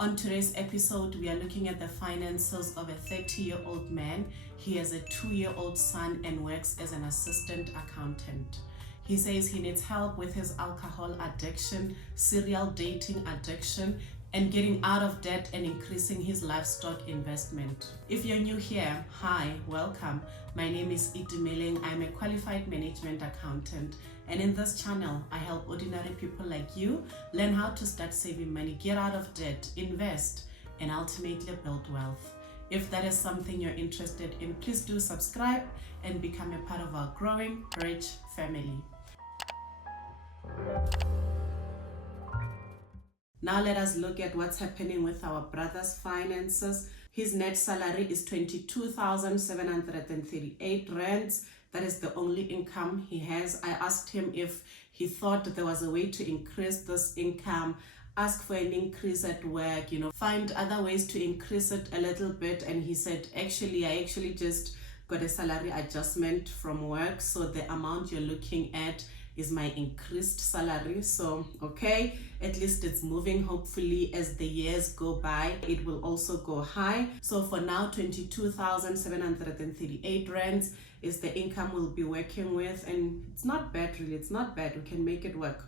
On today's episode, we are looking at the finances of a 30-year-old man. He has a 2-year-old son and works as an assistant accountant. He says he needs help with his alcohol addiction, serial dating addiction, and getting out of debt and increasing his livestock investment. If you're new here, hi, welcome. My name is Itumeleng. I'm a qualified management accountant. And in this channel, I help ordinary people like you learn how to start saving money, get out of debt, invest, and ultimately build wealth. If that is something you're interested in, please do subscribe and become a part of our growing, rich family. Now let us look at what's happening with our brother's finances. His net salary is 22,738 rands. That is the only income he has. I asked him if he thought there was a way to increase this income, ask for an increase at work, find other ways to increase it a little bit. And he said, I actually just got a salary adjustment from work. So the amount you're looking at is my increased salary. So, okay, at least it's moving. Hopefully, as the years go by, it will also go high. So for now, 22,738 rands is the income we'll be working with. And it's not bad, really. It's not bad. We can make it work.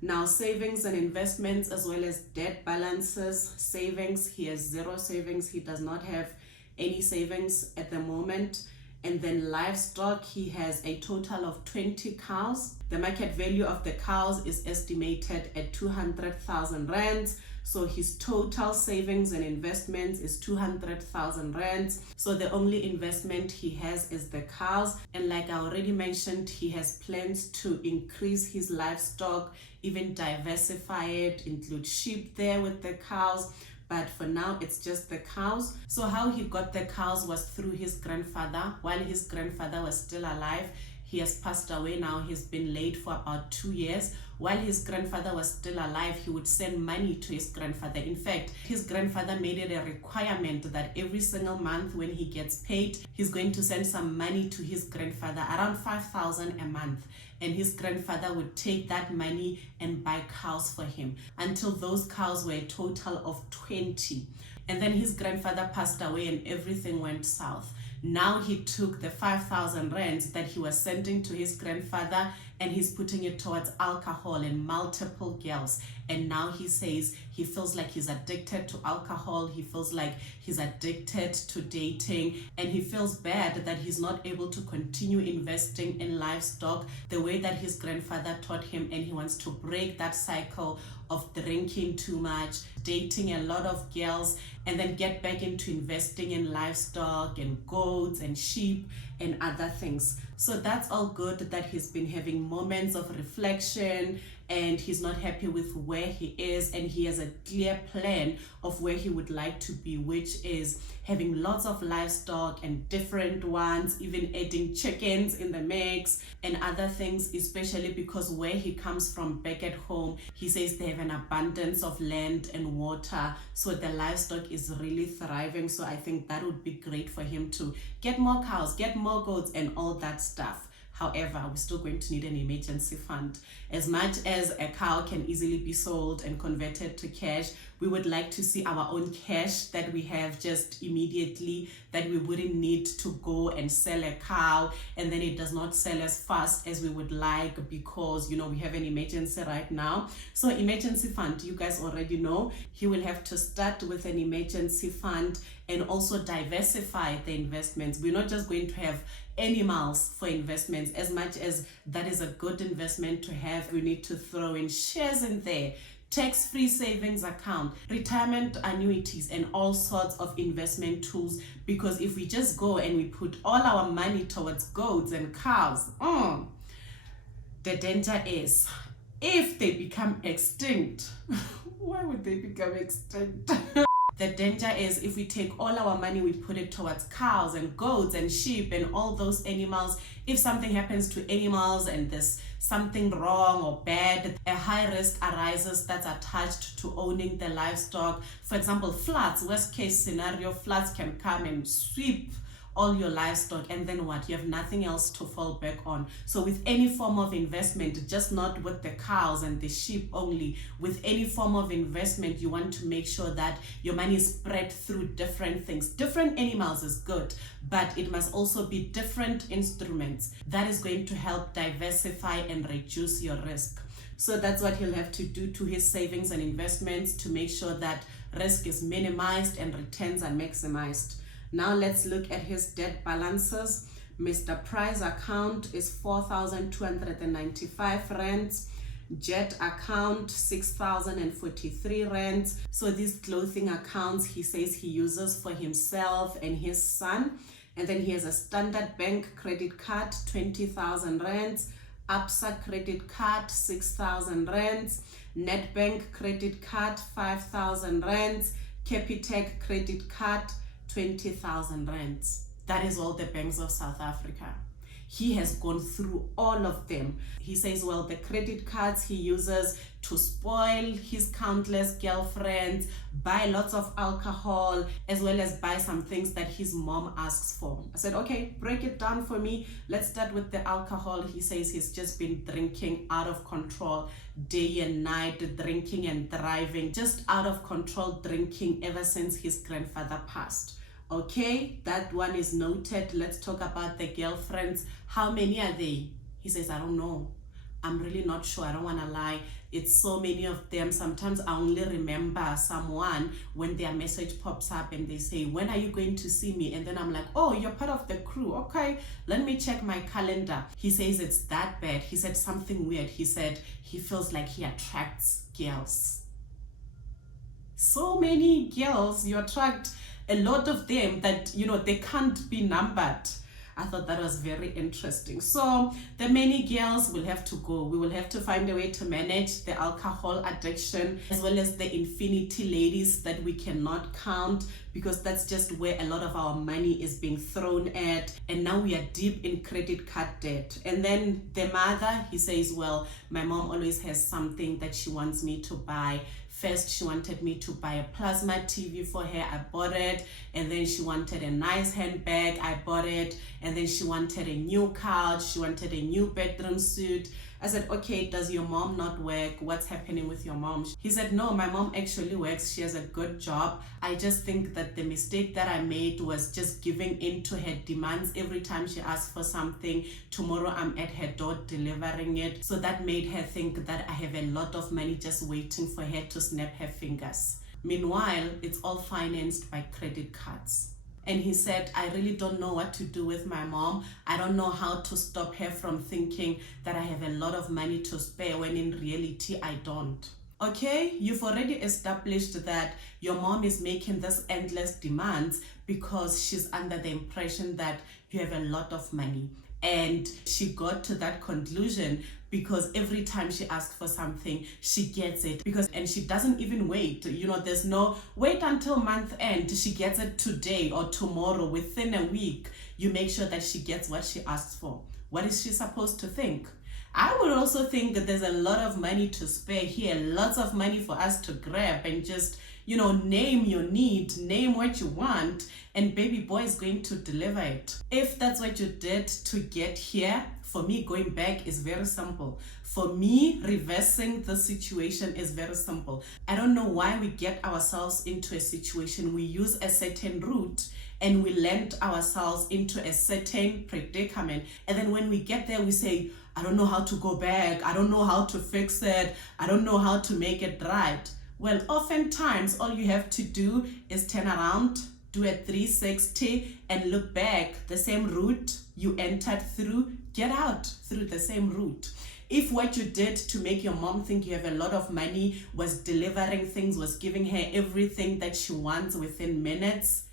Now, savings and investments as well as debt balances. Savings, he has 0 savings. He does not have any savings at the moment. And then livestock, he has a total of 20 cows. The market value of the cows is estimated at 200,000 rands. So his total savings and investments is 200,000 rands. So the only investment he has is the cows. And like I already mentioned, he has plans to increase his livestock, even diversify it, include sheep there with the cows. But for now, it's just the cows. So how he got the cows was through his grandfather. While his grandfather was still alive, he has passed away now. He's been laid for about 2 years. While his grandfather was still alive, he would send money to his grandfather. In fact, his grandfather made it a requirement that every single month when he gets paid, he's going to send some money to his grandfather, around 5,000 a month. And his grandfather would take that money and buy cows for him until those cows were a total of 20. And then his grandfather passed away and everything went south. Now he took the 5,000 rands that he was sending to his grandfather and he's putting it towards alcohol and multiple girls. And now he says he feels like he's addicted to alcohol. He feels like he's addicted to dating, and he feels bad that he's not able to continue investing in livestock the way that his grandfather taught him. And he wants to break that cycle of drinking too much, dating a lot of girls, and then get back into investing in livestock and goats and sheep and other things. So that's all good that he's been having moments of reflection and he's not happy with where he is, and he has a clear plan of where he would like to be, which is having lots of livestock and different ones, even adding chickens in the mix and other things, especially because where he comes from back at home, he says they have an abundance of land and water, so the livestock is really thriving. So I think that would be great for him to get more cows, get more goats and all that stuff. However, we're still going to need an emergency fund. As much as a cow can easily be sold and converted to cash, we would like to see our own cash that we have just immediately, that we wouldn't need to go and sell a cow and then it does not sell as fast as we would like because, we have an emergency right now. So emergency fund, you guys already know, he will have to start with an emergency fund and also diversify the investments. We're not just going to have animals for investments. As much as that is a good investment to have, we need to throw in shares in there, tax-free savings account, retirement annuities, and all sorts of investment tools. Because if we just go and we put all our money towards goats and cows, the danger is if they become extinct. Why would they become extinct? The danger is if we take all our money, we put it towards cows and goats and sheep and all those animals. If something happens to animals and there's something wrong or bad, a high risk arises that's attached to owning the livestock. For example, floods, worst case scenario, floods can come and sweep all your livestock, and then what? You have nothing else to fall back on. So with any form of investment, just not with the cows and the sheep only, with any form of investment, you want to make sure that your money is spread through different things. Different animals is good, but it must also be different instruments. That is going to help diversify and reduce your risk. So that's what he'll have to do to his savings and investments to make sure that risk is minimized and returns are maximized. Now let's look at his debt balances. Mr. Price account is 4,295 rands. Jet account 6,043 rands. So these clothing accounts he says he uses for himself and his son. And then he has a Standard Bank credit card, 20,000 rands. Absa credit card, 6,000 rands. Nedbank credit card, 5,000 rands. Capitec credit card, 20,000 rands. That is all the banks of South Africa. He has gone through all of them. He says, well, the credit cards he uses to spoil his countless girlfriends, buy lots of alcohol, as well as buy some things that his mom asks for. I said, okay, break it down for me. Let's start with the alcohol. He says he's just been drinking out of control, day and night, drinking and driving, just out of control drinking ever since his grandfather passed. Okay, that one is noted. Let's talk about the girlfriends. How many are they? He says, I don't know. I'm really not sure. I don't want to lie. It's so many of them. Sometimes I only remember someone when their message pops up and they say, when are you going to see me? And then I'm like, oh, you're part of the crew. Okay, let me check my calendar. He says it's that bad. He said something weird. He said he feels like he attracts girls. So many girls, you attract a lot of them that, they can't be numbered. I thought that was very interesting. So the many girls will have to go. We will have to find a way to manage the alcohol addiction, as well as the infinity ladies that we cannot count, because that's just where a lot of our money is being thrown at. And now we are deep in credit card debt. And then the mother, he says, well, my mom always has something that she wants me to buy. First, she wanted me to buy a plasma TV for her. I bought it. And then she wanted a nice handbag. I bought it. And then she wanted a new couch. She wanted a new bedroom suit. I said, okay, does your mom not work? What's happening with your mom? He said, no, my mom actually works. She has a good job. I just think that the mistake that I made was just giving in to her demands every time she asked for something. Tomorrow I'm at her door delivering it. So that made her think that I have a lot of money just waiting for her to snap her fingers. Meanwhile, it's all financed by credit cards. And he said, I really don't know what to do with my mom. I don't know how to stop her from thinking that I have a lot of money to spare when in reality I don't. Okay, you've already established that your mom is making this endless demands because she's under the impression that you have a lot of money. And she got to that conclusion because every time she asks for something, she gets it. And she doesn't even wait. There's no wait until month end. She gets it today or tomorrow, within a week. You make sure that she gets what she asks for. What is she supposed to think? I would also think that there's a lot of money to spare here, lots of money for us to grab and just, name your need, name what you want, and baby boy is going to deliver it. If that's what you did to get here, for me, going back is very simple. For me, reversing the situation is very simple. I don't know why we get ourselves into a situation. We use a certain route and we land ourselves into a certain predicament. And then when we get there, we say, I don't know how to go back. I don't know how to fix it. I don't know how to make it right. Well, oftentimes, all you have to do is turn around, do a 360 and look back. The same route you entered through, get out through the same route. If what you did to make your mom think you have a lot of money was delivering things, was giving her everything that she wants within minutes,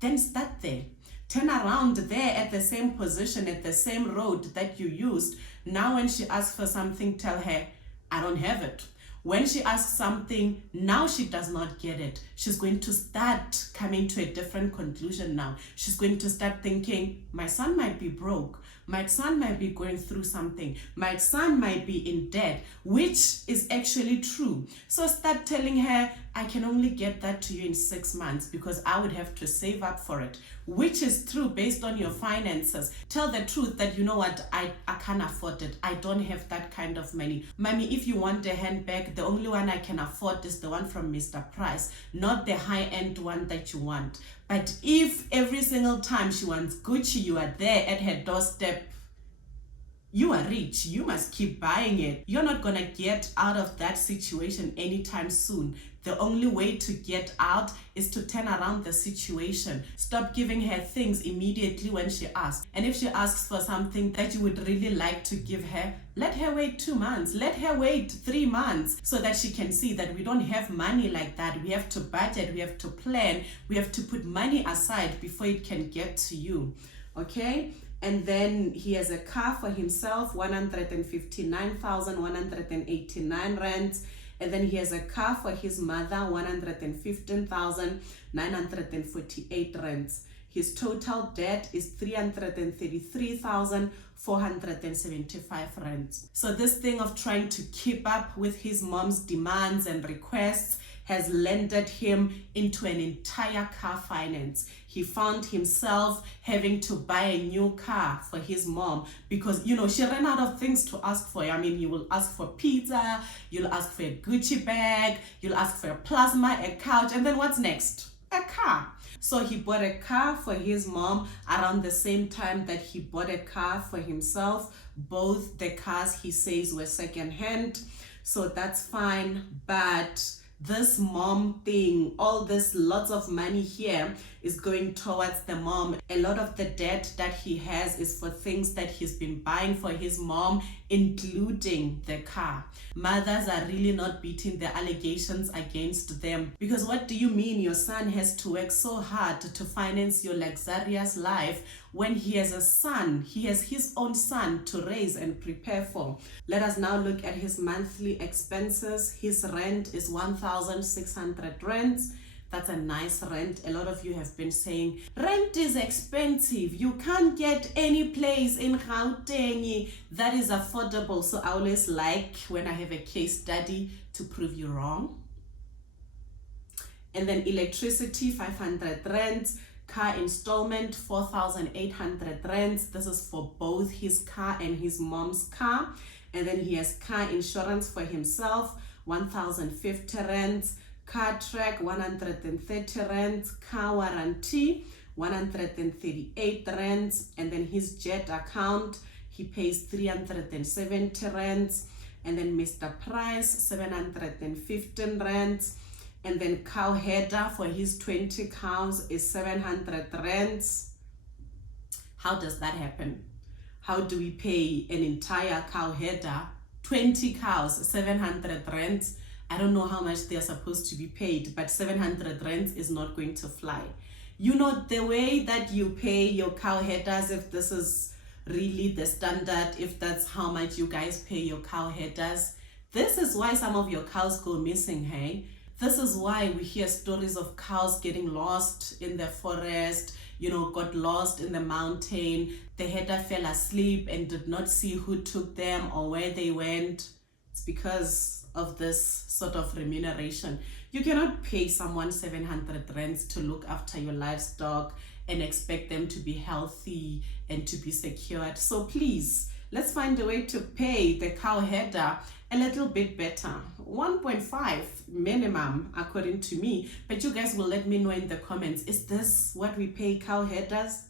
then start there. Turn around there at the same position, at the same road that you used. Now when she asks for something, tell her, I don't have it. When she asks something, now she does not get it. She's going to start coming to a different conclusion now. She's going to start thinking, my son might be broke. My son might be going through something. My son might be in debt, which is actually true. So start telling her, I can only get that to you in 6 months because I would have to save up for it, which is true based on your finances. Tell the truth that, you know what, I can't afford it. I don't have that kind of money. Mommy, if you want a handbag, the only one I can afford is the one from Mr. Price, not the high-end one that you want. But if every single time she wants Gucci, you are there at her doorstep, you are rich, you must keep buying it. You're not gonna get out of that situation anytime soon. The only way to get out is to turn around the situation. Stop giving her things immediately when she asks. And if she asks for something that you would really like to give her, let her wait 2 months, let her wait 3 months, so that she can see that we don't have money like that. We have to budget, we have to plan, we have to put money aside before it can get to you, okay? And then he has a car for himself, 159,189 rands. And then he has a car for his mother, 115,948 rands. His total debt is 333,475 rands. So this thing of trying to keep up with his mom's demands and requests has landed him into an entire car finance. He found himself having to buy a new car for his mom because, you know, she ran out of things to ask for. I mean, you will ask for pizza, you'll ask for a Gucci bag, you'll ask for a plasma, a couch, and then what's next? A car. So he bought a car for his mom around the same time that he bought a car for himself. Both the cars, he says, were second-hand, so that's fine. But this mom thing, all this lots of money here is going towards the mom. A lot of the debt that he has is for things that he's been buying for his mom, including the car. Mothers are really not beating the allegations against them, because what do you mean your son has to work so hard to finance your luxurious life when he has a son? He has his own son to raise and prepare for. Let us now look at his monthly expenses. His rent is 1,600 rands. That's a nice rent. A lot of you have been saying, rent is expensive. You can't get any place in Gauteng that is affordable. So I always like when I have a case study to prove you wrong. And then electricity, 500 rands. Car installment, 4,800 rands. This is for both his car and his mom's car. And then he has car insurance for himself, 1,050 rands. Car track, 130 rands. Car warranty, 138 rands. And then his jet account, he pays 370 rands. And then Mr. Price, 715 rands. And then cow header for his 20 cows is 700 rands. How does that happen? How do we pay an entire cow header, 20 cows, 700 rands? I don't know how much they're supposed to be paid, but 700 rands is not going to fly. You know, the way that you pay your cow headers, if this is really the standard, if that's how much you guys pay your cow headers, this is why some of your cows go missing, hey? This is why we hear stories of cows getting lost in the forest, you know, got lost in the mountain. The header fell asleep and did not see who took them or where they went. It's because of this sort of remuneration. You cannot pay someone 700 rands to look after your livestock and expect them to be healthy and to be secured. So please, let's find a way to pay the cow header a little bit better. 1.5 minimum according to me, but you guys will let me know in the comments, is this what we pay cow headers?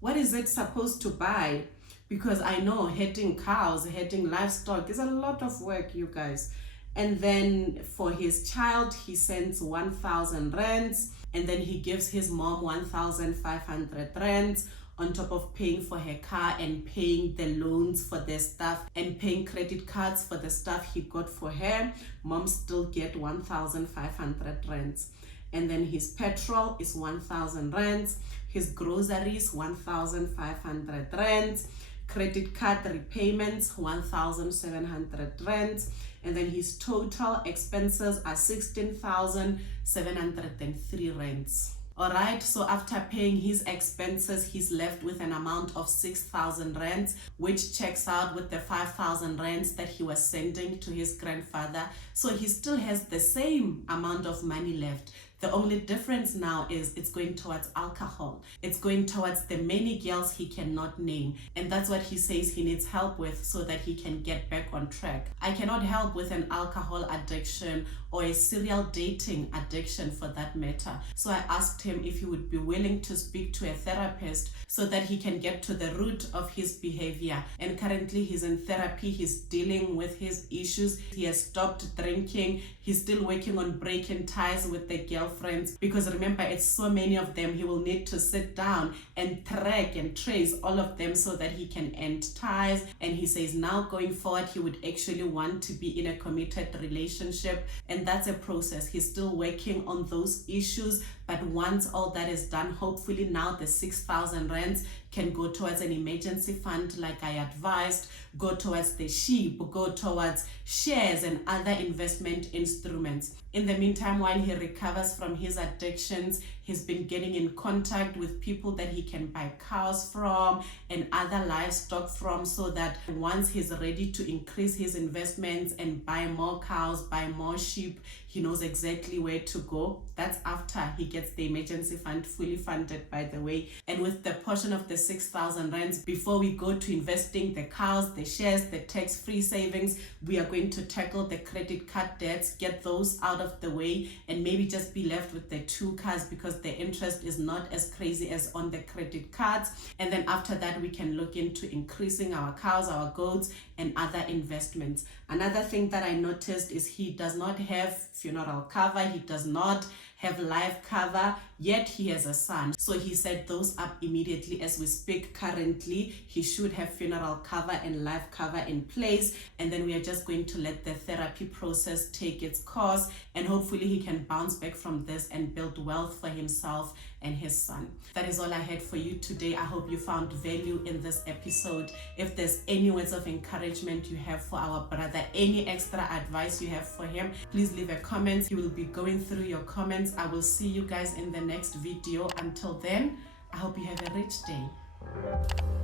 What is it supposed to buy? Because I know heading cows, heading livestock is a lot of work, you guys. And then for his child, he sends 1,000 rands, and then he gives his mom 1,500 rands, on top of paying for her car and paying the loans for the stuff and paying credit cards for the stuff he got for her. Mom still get 1,500 rands. And then his petrol is 1,000 rands. His groceries, 1,500 rands. Credit card repayments, 1,700 rands. And then his total expenses are 16,703 rands. Alright, so after paying his expenses, he's left with an amount of 6,000 rands, which checks out with the 5,000 rands that he was sending to his grandfather. So he still has the same amount of money left. The only difference now is it's going towards alcohol. It's going towards the many girls he cannot name. And that's what he says he needs help with so that he can get back on track. I cannot help with an alcohol addiction or a serial dating addiction for that matter. So I asked him if he would be willing to speak to a therapist so that he can get to the root of his behavior. And currently he's in therapy. He's dealing with his issues. He has stopped drinking. He's still working on breaking ties with the girlfriends, because remember, it's so many of them. He will need to sit down and track and trace all of them so that he can end ties. And he says now going forward, he would actually want to be in a committed relationship. And that's a process. He's still working on those issues. But once all that is done, hopefully now the 6,000 rands can go towards an emergency fund like I advised, go towards the sheep, go towards shares and other investment instruments. In the meantime, while he recovers from his addictions, he's been getting in contact with people that he can buy cows from and other livestock from, so that once he's ready to increase his investments and buy more cows, buy more sheep, he knows exactly where to go. That's after he gets the emergency fund fully funded, by the way. And with the portion of the 6,000 rands, before we go to investing the cows, the shares, the tax-free savings, we are going to tackle the credit card debts, get those out of the way, and maybe just be left with the 2 cars because the interest is not as crazy as on the credit cards. And then after that, we can look into increasing our cows, our goats, and other investments. Another thing that I noticed is he does not have funeral cover. He does not have life cover, yet he has a son. So he set those up immediately as we speak. Currently, he should have funeral cover and life cover in place. And then we are just going to let the therapy process take its course. And hopefully he can bounce back from this and build wealth for himself and his son. That is all I had for you today. I hope you found value in this episode. If there's any words of encouragement you have for our brother, any extra advice you have for him, please leave a comment. He will be going through your comments. I will see you guys in the next video. Until then, I hope you have a rich day.